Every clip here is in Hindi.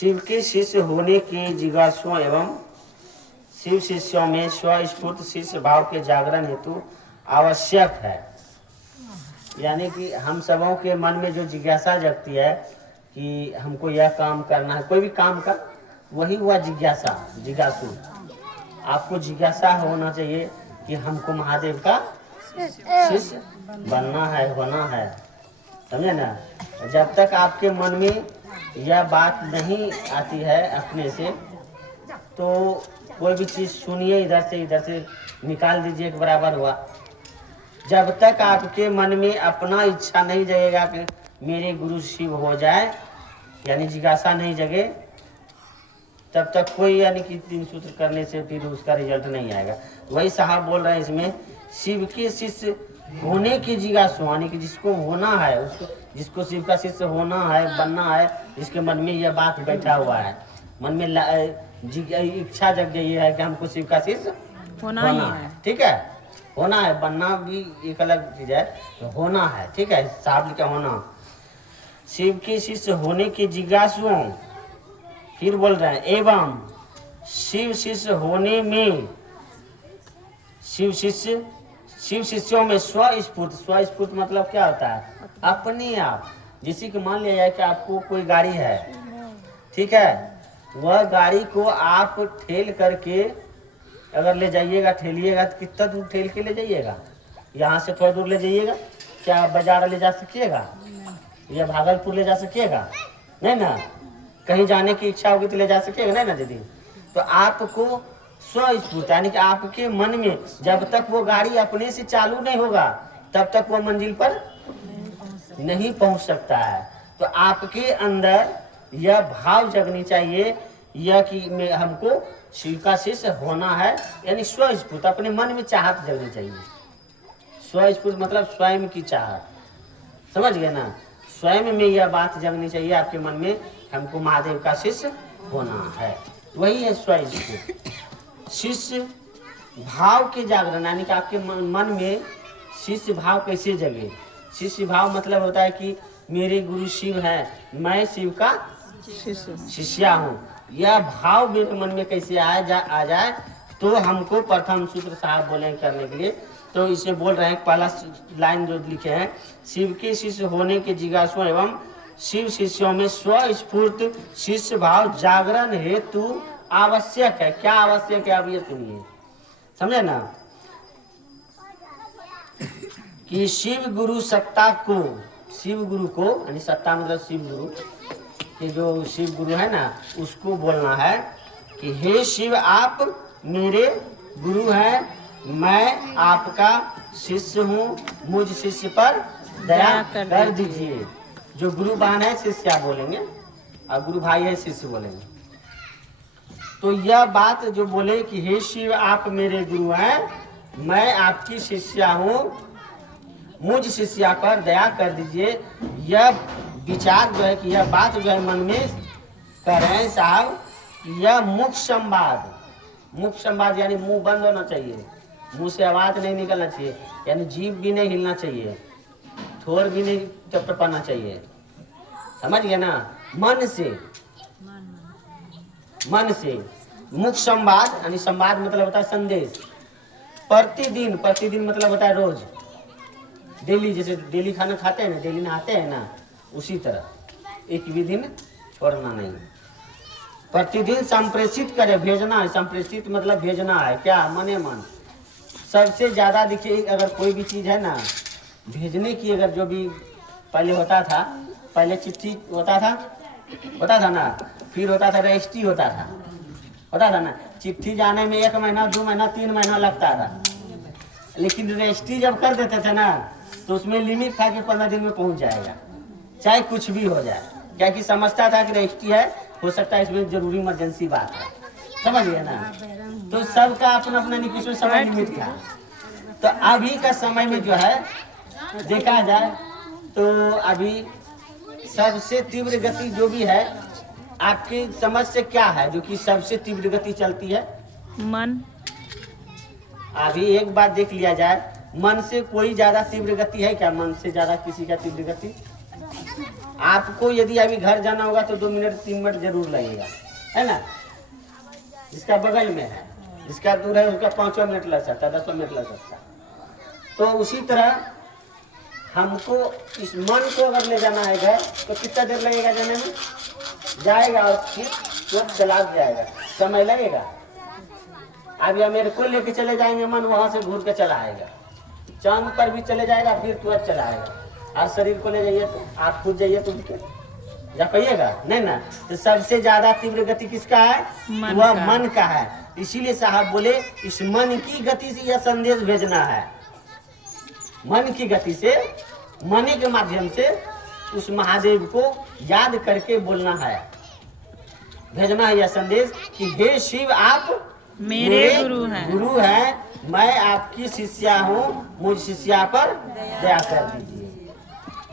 शिव के शिष्य होने के जिज्ञासुओं एवं शिव शिष्यों में स्वस्फूर्त शिष्य भाव के जागरण हेतु आवश्यक है। यानी कि हम सबों के मन में जो जिज्ञासा जगती है कि हमको यह काम करना है, कोई भी काम का, वही हुआ जिज्ञासा, जिज्ञासु। आपको जिज्ञासा होना चाहिए कि हमको महादेव का शिष्य बनना है, होना है, समझे ना। जब तक आपके मन में यह बात नहीं आती है अपने से, तो कोई भी चीज़ सुनिए, इधर से निकाल दीजिए, एक बराबर हुआ। जब तक आपके मन में अपना इच्छा नहीं जगेगा कि मेरे गुरु शिव हो जाए, यानी जिज्ञासा नहीं जगे, तब तक कोई, यानी कि 3 सूत्र करने से फिर उसका रिजल्ट नहीं आएगा। वही साहब बोल रहे हैं इसमें, शिव के शिष्य होने की जिज्ञासु, यानी कि जिसको होना है, उसको, जिसको शिव का शिष्य होना है, बनना है, जिसके मन में यह बात बैठा हुआ है, मन में इच्छा जग गई है कि हमको शिव का शिष्य होना है। ठीक है, होना है, बनना भी एक अलग चीज है, होना है। ठीक है, साहब लिखा होना। शिव के शिष्य होने की जिज्ञासुओं, फिर बोल रहे हैं, एवं शिव शिष्य होने में शिव शिष्यों में स्वस्फूर्त मतलब क्या होता है? अपने आप। जैसे कि मान लिया जाए कि आपको कोई गाड़ी है, ठीक है, वह गाड़ी को आप ठेल करके अगर ले जाइएगा, ठेलिएगा तो कितना दूर ठेल के ले जाइएगा? यहाँ से थोड़ा दूर ले जाइएगा, क्या बाजार ले जा सकिएगा या भागलपुर ले जा सकिएगा? नहीं ना। कहीं जाने की इच्छा होगी तो ले जा सकिएगा, नहीं ना दीदी। तो आपको स्वस्फूर्त, यानी कि आपके मन में जब तक वो गाड़ी अपने से चालू नहीं होगा, तब तक वो मंजिल पर नहीं पहुंच सकता है। तो आपके अंदर यह भाव जगनी चाहिए, यह कि हमको शिव का शिष्य होना है, यानी स्वस्फूर्त, अपने मन में चाहत जगनी चाहिए। स्वस्फूर्त मतलब स्वयं की चाहत, समझ गए ना। स्वयं में यह बात जगनी चाहिए आपके मन में, हमको महादेव का शिष्य होना है, वही है स्वस्फूर्त। शिष्य भाव के जागरण, यानी कि आपके मन में शिष्य भाव कैसे जगे? शिष्य भाव मतलब होता है कि मेरे गुरु शिव है, मैं शिव का शिष्या हूँ। यह भाव मेरे मन में कैसे आ जाए, तो हमको प्रथम सूत्र साहब बोले करने के लिए, तो इसे बोल रहे हैं, पहला लाइन जो लिखे हैं, शिव के शिष्य होने के जिज्ञासुओं एवं शिव शिष्यों में स्वस्फूर्त शिष्य भाव जागरण हेतु आवश्यक है। क्या आवश्यक है? अब ये सुनिए, समझे ना, कि शिव गुरु सत्ता को, शिव गुरु को, यानी सत्ता मतलब शिव गुरु के, जो शिव गुरु है ना, उसको बोलना है कि हे शिव, आप मेरे गुरु हैं, मैं आपका शिष्य हूँ, मुझ शिष्य पर दया कर दीजिए। जो गुरु बहन है शिष्या बोलेंगे, और गुरु भाई है शिष्य बोलेंगे। तो यह बात जो बोले कि हे शिव, आप मेरे गुरु हैं, मैं आपकी शिष्या हूँ, मुझ शिष्या पर दया कर दीजिए, यह विचार जो है कि यह बात जो है मन में कर रहे हैं साहब, यह मुख संवाद यानी मुंह बंद होना चाहिए, मुंह से आवाज नहीं निकलना चाहिए, यानी जीभ भी नहीं हिलना चाहिए, ठोर भी नहीं टपटपाना चाहिए, समझ गए ना। मन से मुख संवाद, यानी संवाद मतलब होता है संदेश। प्रतिदिन मतलब होता है रोज, डेली, जैसे डेली खाना खाते हैं ना, डेली नहाते हैं ना, उसी तरह एक भी दिन छोड़ना नहीं। प्रतिदिन संप्रेषित करे, भेजना है, संप्रेषित मतलब भेजना है, क्या? मने मन। सबसे ज्यादा देखिए, अगर कोई भी चीज है ना, भेजने की, अगर जो भी पहले होता था, पहले चिट्ठी होता था ना, फिर होता था रजिस्ट्री होता था ना। चिट्ठी जाने में 1 महीना, 2 महीना, 3 महीना लगता था, लेकिन रजिस्ट्री जब कर देते थे ना, तो उसमें लिमिट था कि 15 दिन में पहुंच जाएगा, चाहे कुछ भी हो जाए, क्या कि समझता था कि रजिस्ट्री है, हो सकता है इसमें जरूरी इमरजेंसी बात है, समझ गए ना। तो सबका अपना अपना निकल समय लिमिट था। तो अभी का समय में जो है देखा जाए तो अभी सबसे तीव्र गति जो भी है, आपकी समझ से क्या है जो कि सबसे तीव्र गति चलती है? मन। अभी एक बात देख लिया जाए, मन से कोई ज्यादा तीव्र गति है क्या? मन से ज्यादा किसी का तीव्र गति आपको यदि अभी घर जाना होगा तो 2 मिनट 3 मिनट जरूर लगेगा, है ना। जिसका बगल में है, जिसका दूर है, उसका 5 मिनट लग सकता है, 10 मिनट लग सकता है। तो उसी तरह हमको इस मन को अगर ले जाना है घर, तो कितना देर लगेगा जाने में? जाएगा और फिर तुरंत चला जाएगा, समय लगेगा। अब या मेरे को लेके चले जाएंगे मन, वहां से घूर के चला आएगा, चांद पर भी चले जाएगा, फिर तुरंत चला आएगा। और शरीर को ले जाइए तो आप खुद जाइए तो जा पाइएगा नहीं ना। तो सबसे ज्यादा तीव्र गति किसका है? वह मन का है। इसीलिए साहब बोले इस मन की गति से यह संदेश भेजना है। मन की गति से, मन के माध्यम से उस महादेव को याद करके बोलना है, भेजना है यह संदेश कि हे शिव आप मेरे गुरु हैं, मैं आपकी शिष्या हूँ, मुझ शिष्या पर दया कर दीजिए।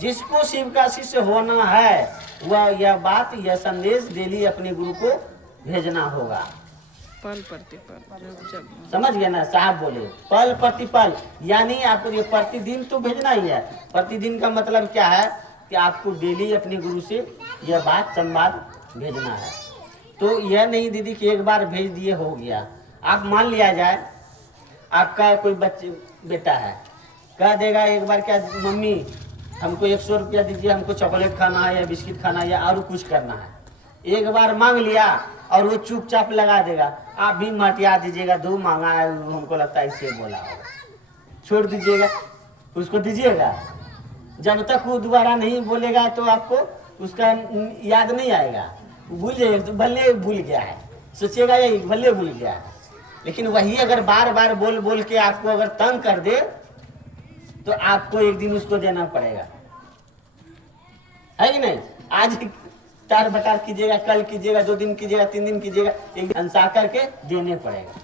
जिसको शिव का शिष्य होना है वह यह बात, यह संदेश डेली अपने गुरु को भेजना होगा। पल प्रतिपल जब समझ गए ना साहब बोले पल प्रतिपल, यानी आपको ये प्रतिदिन तो भेजना ही है। प्रतिदिन का मतलब क्या है कि आपको डेली अपने गुरु से यह बात संवाद भेजना है। तो यह नहीं दीदी कि एक बार भेज दिए हो गया। आप मान लिया जाए आपका कोई बच्चे बेटा है, कह देगा एक बार क्या मम्मी हमको 100 रुपया दीजिए, हमको चॉकलेट खाना है या बिस्किट खाना है या और कुछ करना है। एक बार मांग लिया और वो चुपचाप लगा देगा, आप भी मटिया दीजिएगा, 2 मांगा है, हमको लगता है इससे बोला होगा, छोड़ दीजिएगा, उसको दीजिएगा। जब तक वो दोबारा नहीं बोलेगा तो आपको उसका याद नहीं आएगा, भूल जाइए तो भले भूल गया है, सोचिएगा यही भले भूल गया है। लेकिन वही अगर बार बार बोल बोल के आपको अगर तंग कर दे तो आपको एक दिन उसको देना पड़ेगा, है कि नहीं। आज टार बटार कीजिएगा, कल कीजिएगा, 2 दिन कीजिएगा, 3 दिन कीजिएगा, एक दिन अंसा करके देने पड़ेगा।